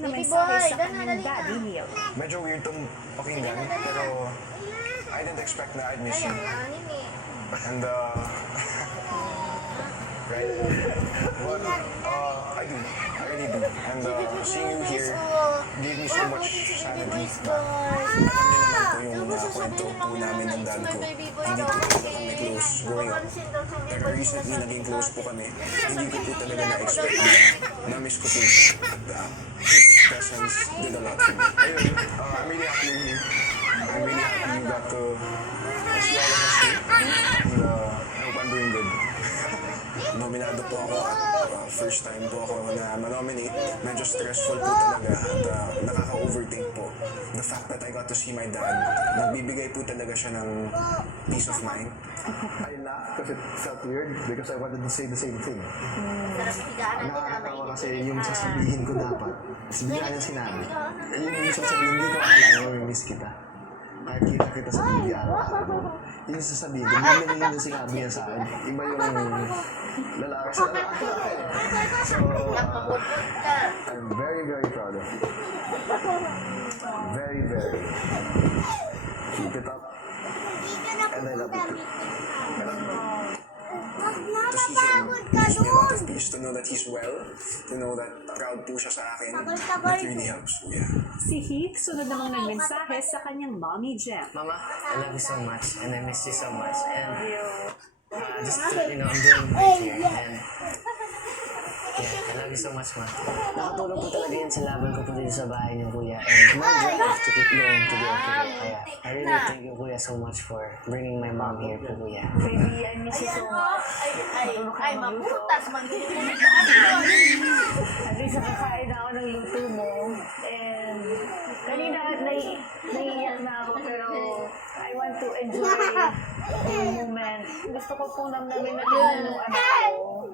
na mensahe sa kanyang daddy Neil. Medyo weird tong pakinggan, pero I didn't expect na I'd miss you. And right? But I do. I really do. And seeing you here gave me so much sanity. Alam niyo naman po yung kwento po namin ng dad ko. Hindi po talaga kami close growing up. Pero recently naging close po kami. Hindi ko po talaga na-expect na na-miss ko po siya. His presence did a lot for me. Ayun, I'm really happy you're here. I'm really happy you got to see all of us here. And I hope I'm doing good. Nominado po ako at first time po ako na ma-nominate. Medyo stressful po talaga at nakaka-overthink po. The fact that I got to see my dad, nagbibigay po talaga siya ng peace of mind. I laughed because it felt weird because I wanted to say the same thing. Nakakatawa kasi yung sasabihin ko dapat. Tapos bigla niya sinabi. Yung sasabihin, hindi ko akala na miss kita. Kahit kita sa TV araw-araw. Yung sasabihin ko, bigla niya yung sinabi niya sa akin. Iba yung lalaki sa lalaki. So, I'm very, very proud of you. Very, very. Keep it up. And I love you too. To see him gives me a lot of peace. To know that he's well. To know that proud po siya sa akin. That really helps. Yeah. Si Heath sunod namang nagmensahe sa kanyang mommy Jem. Mama, I love you so much and I miss you so much. And just, I'm doing great here. And yeah, I love you so much, Ma. Nakatulong po talaga yan sa laban ko po dito sa bahay niyo, Kuya. And my drive to keep going to there, Kuya. I really thank you, Kuya, so much for bringing my mom here po, Kuya. Baby, I miss you so much. Ay, mabutas, mag-iinig. At least nakakain ako ng luto mo. And kanina naiiyak na ako pero I want to enjoy the moment. Gusto ko po namnamin na tingnan ng anak ko.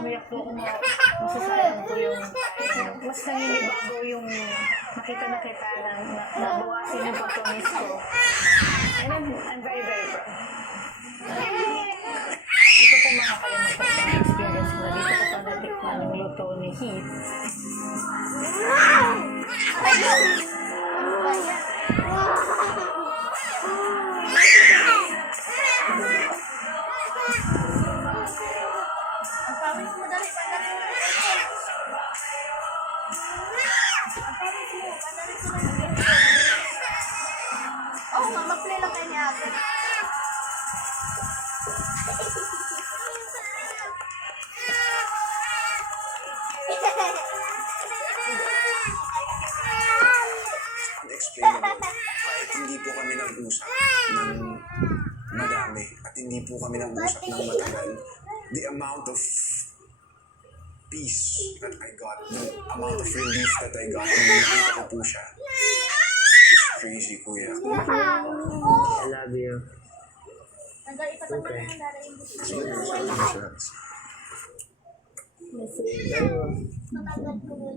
Umiyak po ako masasayang ko yung mas naninibago yung nakita na kita na nabawasin yung pagkamis ko. And I'm very, very proud. Dito po makakalimutan sa experience ko. Dito ko pa natikman yung luto ni Heath. Ang pawis mo, dali, pandali mo. Ang pawis mo, pandali mo. Oo nga, mag-play lang kayo niya agad. Unexplainable. Kahit hindi po kami nag-usap ng madami at hindi po kami nag-usap ng matagal, the amount of peace that I got, the amount of relief that I got nung nakita ko po siya, is crazy, Kuya. I love you. Hanggang ipatambal na ang dala yung gusto. Matagal ko yun.